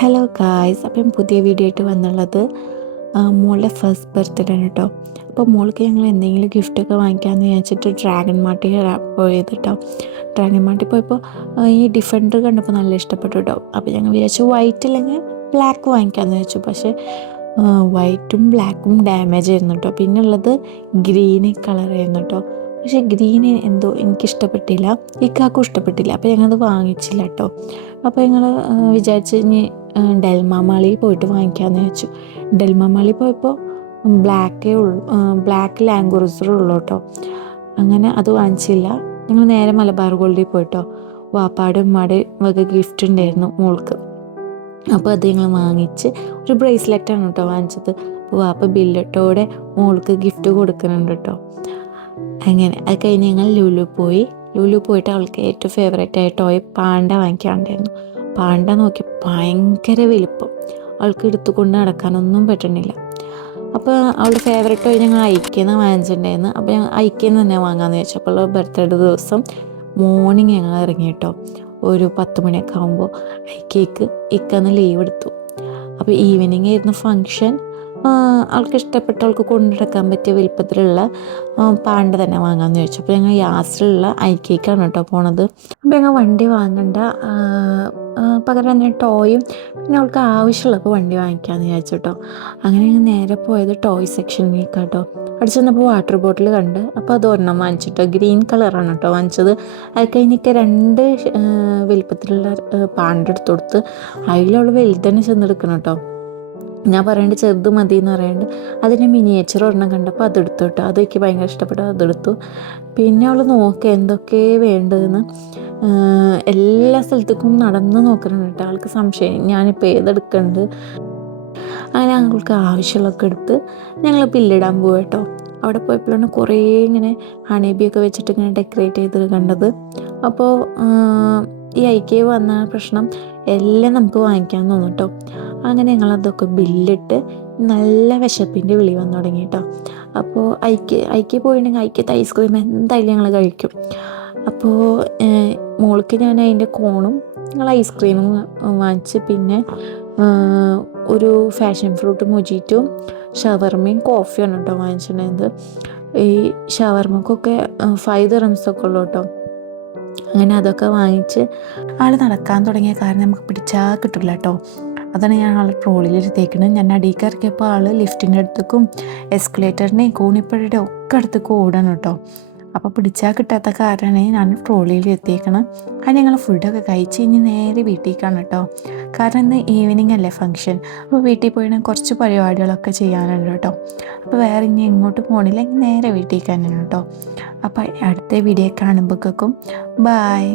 Hello guys, അപ്പം പുതിയ video ആയിട്ട് വന്നുള്ളത് മോളുടെ ഫസ്റ്റ് ബർത്ത്ഡേ ആണ് കേട്ടോ. അപ്പോൾ മോൾക്ക് ഞങ്ങൾ എന്തെങ്കിലും ഗിഫ്റ്റൊക്കെ വാങ്ങിക്കാമെന്ന് വിചാരിച്ചിട്ട് ഡ്രാഗൺ മാർട്ടിൽ പോയത് കേട്ടോ. ഡ്രാഗൺ മാർട്ടിൽ പോയപ്പോൾ ഈ ഡിഫൻഡർ കണ്ടപ്പോൾ നല്ല ഇഷ്ടപ്പെട്ടു കേട്ടോ. അപ്പോൾ ഞങ്ങൾ വിചാരിച്ചു വൈറ്റ് അല്ലെങ്കിൽ ബ്ലാക്ക് വാങ്ങിക്കാമെന്ന് വെച്ചു. പക്ഷേ വൈറ്റും ബ്ലാക്കും ഡാമേജ് ആയിരുന്നു കേട്ടോ. പിന്നെ ഉള്ളത് ഗ്രീന് കളറായിരുന്നു കേട്ടോ. പക്ഷേ ഗ്രീന് എന്തോ എനിക്കിഷ്ടപ്പെട്ടില്ല, ഇക്കാക്കും ഇഷ്ടപ്പെട്ടില്ല. അപ്പോൾ ഞങ്ങളത് വാങ്ങിച്ചില്ല കേട്ടോ. അപ്പോൾ ഞങ്ങൾ വിചാരിച്ച് ഇനി ഡെൽമ മാളിൽ പോയിട്ട് വാങ്ങിക്കാമെന്ന് വെച്ചു. ഡെൽമ മാളിൽ പോയപ്പോൾ ബ്ലാക്ക് ലാംഗുറിസർ ഉള്ളൂ കേട്ടോ. അങ്ങനെ അത് വാങ്ങിച്ചില്ല. ഞങ്ങൾ നേരെ മലബാർ ഗോൾഡിൽ പോയിട്ടോ. വാപ്പാടും ഉമ്മാടും വക ഗിഫ്റ്റ് ഉണ്ടായിരുന്നു മോൾക്ക്. അപ്പോൾ അത് ഞങ്ങൾ വാങ്ങിച്ച് ഒരു ബ്രേസ്ലെറ്റാണ് കേട്ടോ വാങ്ങിച്ചത്. അപ്പോൾ വാപ്പ ബില്ലറ്റോടെ മോൾക്ക് ഗിഫ്റ്റ് കൊടുക്കുന്നുണ്ട് കേട്ടോ. അങ്ങനെ അത് കഴിഞ്ഞ് ഞങ്ങൾ ലുലു പോയിട്ട് അവൾക്ക് ഏറ്റവും ഫേവറേറ്റ് ആയ ടോയ് പാണ്ട വാങ്ങിക്കാണ്ടായിരുന്നു. പാണ്ട നോക്കി ഭയങ്കര വലിപ്പം, അവൾക്ക് എടുത്തുകൊണ്ട് നടക്കാനൊന്നും പറ്റണില്ല. അപ്പോൾ അവളുടെ ഫേവറേറ്റ് ടോയ് ഞങ്ങൾ ഐക്യന്ന് വാങ്ങിച്ചിട്ടുണ്ടായിരുന്നു. അപ്പോൾ ഞങ്ങൾ ഐക്യന്ന് തന്നെ വാങ്ങാമെന്ന് വെച്ചു. അപ്പോൾ ബർത്ത്ഡേ ദിവസം മോർണിംഗ് ഞങ്ങൾ ഇറങ്ങി കേട്ടോ. ഒരു 10 മണിയൊക്കെ ആകുമ്പോൾ ഐക്യക്ക് ഇക്കന്ന് ലീവ് എടുത്തു. അപ്പോൾ ഈവനിങ് ആയിരുന്നു ഫങ്ഷൻ. ആൾക്ക് ഇഷ്ടപ്പെട്ട ആൾക്ക് കൊണ്ടുനടക്കാൻ പറ്റിയ വലിപ്പത്തിലുള്ള പാണ്ട തന്നെ വാങ്ങാമെന്ന് ചോദിച്ചു. അപ്പോൾ ഞങ്ങൾ യാസിലുള്ള ഐക്കേക്കാണ് കേട്ടോ പോണത്. അപ്പോൾ ഞങ്ങൾ വണ്ടി വാങ്ങണ്ട, പകരം തന്നെ ടോയും പിന്നെ അവൾക്ക് ആവശ്യമുള്ളപ്പോൾ വണ്ടി വാങ്ങിക്കാമെന്ന് വിചാരിച്ചു കേട്ടോ. അങ്ങനെ ഞങ്ങൾ നേരെ പോയത് ടോയ് സെക്ഷനിലേക്ക് കേട്ടോ. അവിടെ ചെന്നപ്പോൾ വാട്ടർ ബോട്ടിൽ കണ്ട്. അപ്പോൾ അത് ഒരെണ്ണം വാങ്ങിച്ചിട്ടോ. ഗ്രീൻ കളറാണ് കേട്ടോ വാങ്ങിച്ചത്. അത് കഴിഞ്ഞിട്ട് 2 വലിപ്പത്തിലുള്ള പാണ്ട എടുത്തു കൊടുത്ത്. അതിലവൾ വലുതന്നെ ചെന്നെടുക്കണം കേട്ടോ. ഞാൻ പറയേണ്ടത് ചെറുത് മതി എന്ന് പറയാണ്ട് അതിൻ്റെ മിനിയേച്ചർ ഒരെണ്ണം കണ്ടപ്പോൾ അതെടുത്തു കേട്ടോ. അതെനിക്ക് ഭയങ്കര ഇഷ്ടപ്പെട്ടു, അതെടുത്തു. പിന്നെ അവൾ നോക്കുക എന്തൊക്കെ വേണ്ടതെന്ന് എല്ലാ സ്ഥലത്തേക്കും നടന്ന് നോക്കുന്നുണ്ട് കേട്ടോ. ആൾക്ക് സംശയം ഞാനിപ്പോൾ ഏതെടുക്കുന്നുണ്ട്. അങ്ങനെ ഞങ്ങൾക്ക് ആവശ്യമുള്ളതൊക്കെ എടുത്ത് ഞങ്ങൾ ബില്ലിടാൻ പോകും കേട്ടോ. അവിടെ പോയപ്പോഴാണ് കുറേ ഇങ്ങനെ ഹണിബിയൊക്കെ വെച്ചിട്ട് ഇങ്ങനെ ഡെക്കറേറ്റ് ചെയ്ത് കണ്ടത്. അപ്പോൾ ഈ ഐക്യ വന്ന പ്രശ്നം എല്ലാം നമുക്ക് വാങ്ങിക്കാൻ തോന്നും കേട്ടോ. അങ്ങനെ ഞങ്ങളതൊക്കെ ബില്ലിട്ട് നല്ല വിശപ്പിൻ്റെ വിളി വന്നു തുടങ്ങി കേട്ടോ. അപ്പോൾ ഐക്യ പോയിട്ടുണ്ടെങ്കിൽ ഐക്യത്തെ ഐസ്ക്രീം എന്തായാലും ഞങ്ങൾ കഴിക്കും. അപ്പോൾ മോൾക്ക് ഞാൻ അതിൻ്റെ കോണും ഞങ്ങൾ ഐസ്ക്രീമും വാങ്ങിച്ച് പിന്നെ ഒരു ഫാഷൻ ഫ്രൂട്ട് മൊജിറ്റും ഷവർമയും കോഫിയാണ് കേട്ടോ വാങ്ങിച്ചിട്ടുണ്ടായത്. ഈ ഷവർമക്കൊക്കെ 5 ദിറംസൊക്കെ ഉള്ളൂ കേട്ടോ. അങ്ങനെ അതൊക്കെ വാങ്ങിച്ച് ആൾ നടക്കാൻ തുടങ്ങിയ കാരണം നമുക്ക് പിടിച്ചാൽ കിട്ടില്ല കേട്ടോ. അതാണ് ഞാൻ ആൾ ട്രോളിലിരുത്തേക്കുന്നത്. ഞാൻ അടിയിലേക്ക് ഇറക്കിയപ്പോൾ ആൾ ലിഫ്റ്റിൻ്റെ അടുത്തേക്കും എസ്കലേറ്ററിൻ്റെയും കൂണിപ്പഴയുടെ ഒക്കെ അടുത്തേക്കും ഓടണം കേട്ടോ. അപ്പോൾ പിടിച്ചാൽ കിട്ടാത്ത കാരണമാണ് ഞാൻ ട്രോളിയിൽ എത്തിയേക്കണം. അത് ഞങ്ങൾ ഫുഡൊക്കെ കഴിച്ച് ഇനി നേരെ വീട്ടിലേക്കാണ് കേട്ടോ. കാരണം ഇന്ന് ഈവനിങ് അല്ലേ ഫങ്ഷൻ. അപ്പോൾ വീട്ടിൽ പോയിട്ട് കുറച്ച് പരിപാടികളൊക്കെ ചെയ്യാനുണ്ട് കേട്ടോ. അപ്പോൾ വേറെ ഇനി എങ്ങോട്ട് പോകണില്ല, നേരെ വീട്ടിലേക്ക് തന്നെയാണ് കേട്ടോ. അപ്പോൾ അടുത്ത വീഡിയോ കാണുമ്പോഴേക്കും ബായ്.